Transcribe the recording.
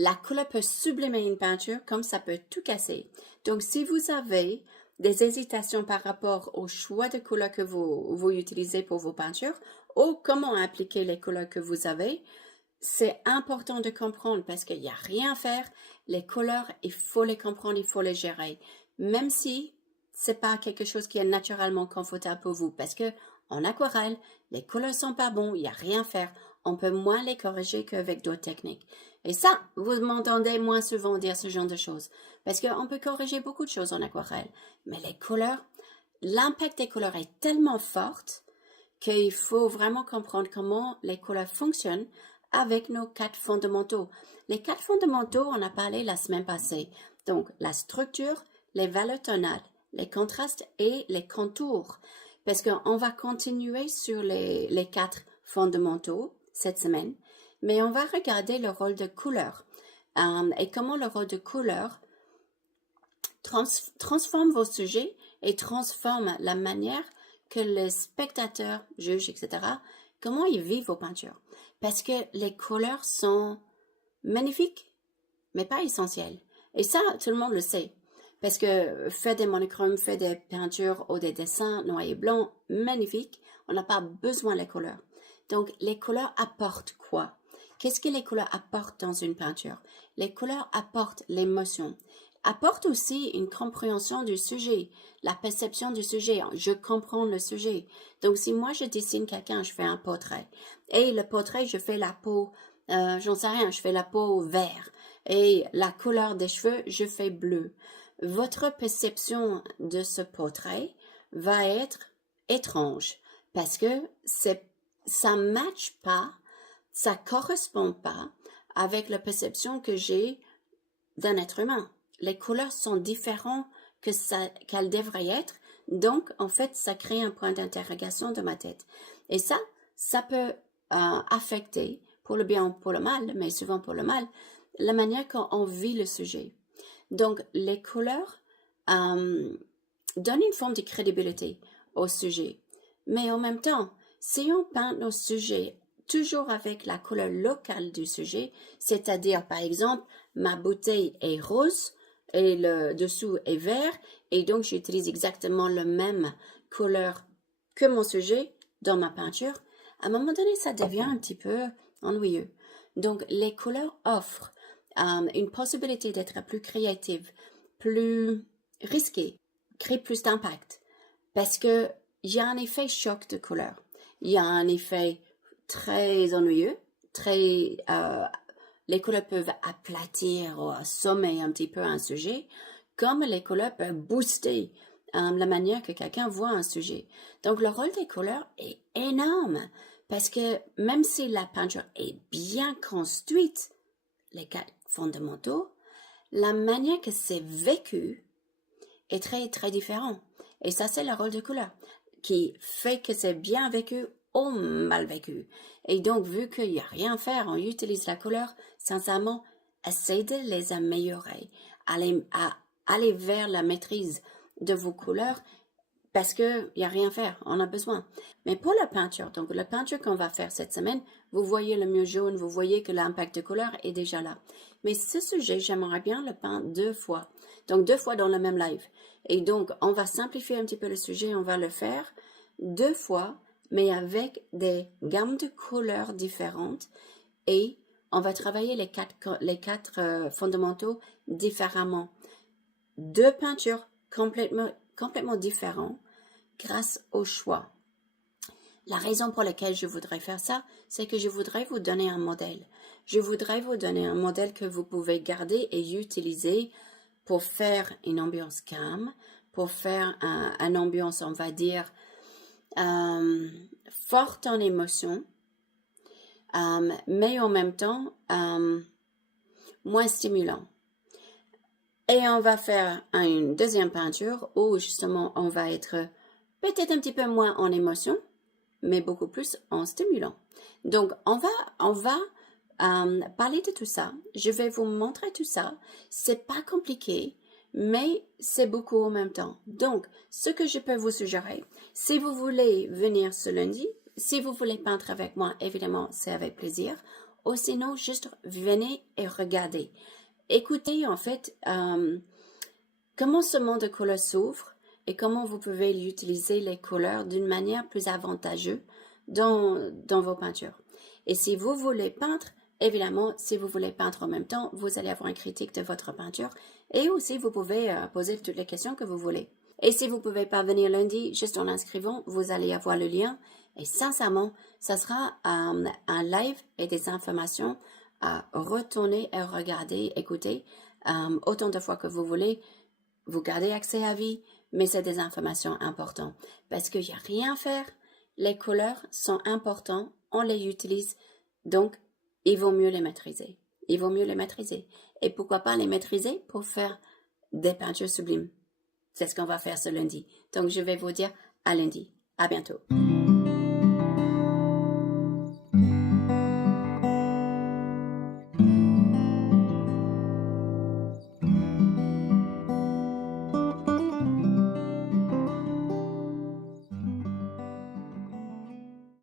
La couleur peut sublimer une peinture comme ça peut tout casser. Donc, si vous avez des hésitations par rapport au choix de couleurs que vous utilisez pour vos peintures ou comment appliquer les couleurs que vous avez, c'est important de comprendre parce qu'il n'y a rien à faire. Les couleurs, il faut les comprendre, il faut les gérer. Même si c'est pas quelque chose qui est naturellement confortable pour vous. Parce que en aquarelle, les couleurs sont pas bons, il n'y a rien à faire. On peut moins les corriger qu'avec d'autres techniques. Et ça, vous m'entendez moins souvent dire ce genre de choses. Parce qu'on peut corriger beaucoup de choses en aquarelle. Mais les couleurs, l'impact des couleurs est tellement fort qu'il faut vraiment comprendre comment les couleurs fonctionnent avec nos 4 fondamentaux. Les 4 fondamentaux, on a parlé la semaine passée. Donc, la structure, les valeurs tonales, les contrastes et les contours. Parce qu'on va continuer sur les 4 fondamentaux cette semaine, mais on va regarder le rôle de couleur et comment le rôle de couleur transforme vos sujets et transforme la manière que les spectateurs jugent, etc., comment ils vivent vos peintures. Parce que les couleurs sont magnifiques, mais pas essentielles. Et ça, tout le monde le sait. Parce que faire des monochromes, faire des peintures ou des dessins noirs et blancs magnifiques, on n'a pas besoin des couleurs. Donc, les couleurs apportent quoi? Qu'est-ce que les couleurs apportent dans une peinture? Les couleurs apportent l'émotion, apportent aussi une compréhension du sujet, la perception du sujet. Je comprends le sujet. Donc, si moi, je dessine quelqu'un, je fais un portrait. Et le portrait, je fais la peau, j'en sais rien, je fais la peau vert. Et la couleur des cheveux, je fais bleu. Votre perception de ce portrait va être étrange parce que ça ne matche pas, ça ne correspond pas avec la perception que j'ai d'un être humain. Les couleurs sont différentes qu'elles devraient être, donc en fait, ça crée un point d'interrogation dans ma tête. Et ça peut affecter, pour le bien ou pour le mal, mais souvent pour le mal, la manière qu'on vit le sujet. Donc, les couleurs donnent une forme de crédibilité au sujet. Mais en même temps, si on peint nos sujets toujours avec la couleur locale du sujet, c'est-à-dire, par exemple, ma bouteille est rose et le dessous est vert, et donc j'utilise exactement la même couleur que mon sujet dans ma peinture, à un moment donné, ça devient un petit peu ennuyeux. Donc, les couleurs offrent une possibilité d'être plus créative, plus risquée, créer plus d'impact. Parce que il y a un effet choc de couleur. Il y a un effet très ennuyeux, les couleurs peuvent aplatir ou assommer un petit peu un sujet, comme les couleurs peuvent booster la manière que quelqu'un voit un sujet. Donc, le rôle des couleurs est énorme parce que même si la peinture est bien construite, les 4 fondamentaux, la manière que c'est vécu est très, très différent. Et ça, c'est le rôle de couleur qui fait que c'est bien vécu ou mal vécu. Et donc, vu qu'il n'y a rien à faire, on utilise la couleur, sincèrement, essayez de les améliorer, aller vers la maîtrise de vos couleurs parce qu'il n'y a rien à faire, on a besoin. Mais pour la peinture, donc la peinture qu'on va faire cette semaine, vous voyez le mur jaune, vous voyez que l'impact de couleur est déjà là. Mais ce sujet, j'aimerais bien le peindre 2 fois. Donc 2 fois dans le même live. Et donc, on va simplifier un petit peu le sujet, on va le faire 2 fois, mais avec des gammes de couleurs différentes. Et on va travailler les quatre fondamentaux différemment. 2 peintures complètement différentes grâce au choix. La raison pour laquelle je voudrais faire ça, c'est que je voudrais vous donner un modèle. Je voudrais vous donner un modèle que vous pouvez garder et utiliser pour faire une ambiance calme, pour faire une ambiance, on va dire, forte en émotion, mais en même temps moins stimulant. Et on va faire une deuxième peinture où justement on va être peut-être un petit peu moins en émotion, mais beaucoup plus en stimulant. Donc on va parler de tout ça. Je vais vous montrer tout ça. C'est pas compliqué, mais c'est beaucoup en même temps. Donc, ce que je peux vous suggérer, si vous voulez venir ce lundi, si vous voulez peindre avec moi, évidemment, c'est avec plaisir. ou sinon juste venez et regardez. Écoutez en fait comment ce monde de couleurs s'ouvre et comment vous pouvez utiliser les couleurs d'une manière plus avantageuse dans vos peintures. Et si vous voulez peindre, évidemment, si vous voulez peindre en même temps, vous allez avoir une critique de votre peinture et aussi vous pouvez poser toutes les questions que vous voulez. Et si vous ne pouvez pas venir lundi, juste en inscrivant, vous allez avoir le lien. Et sincèrement, ça sera un live et des informations à retourner et regarder, écouter autant de fois que vous voulez. Vous gardez accès à vie, mais c'est des informations importantes. Parce qu'il n'y a rien à faire. Les couleurs sont importantes, on les utilise, donc il vaut mieux les maîtriser. Il vaut mieux les maîtriser. Et pourquoi pas les maîtriser pour faire des peintures sublimes. C'est ce qu'on va faire ce lundi. Donc je vais vous dire à lundi. À bientôt.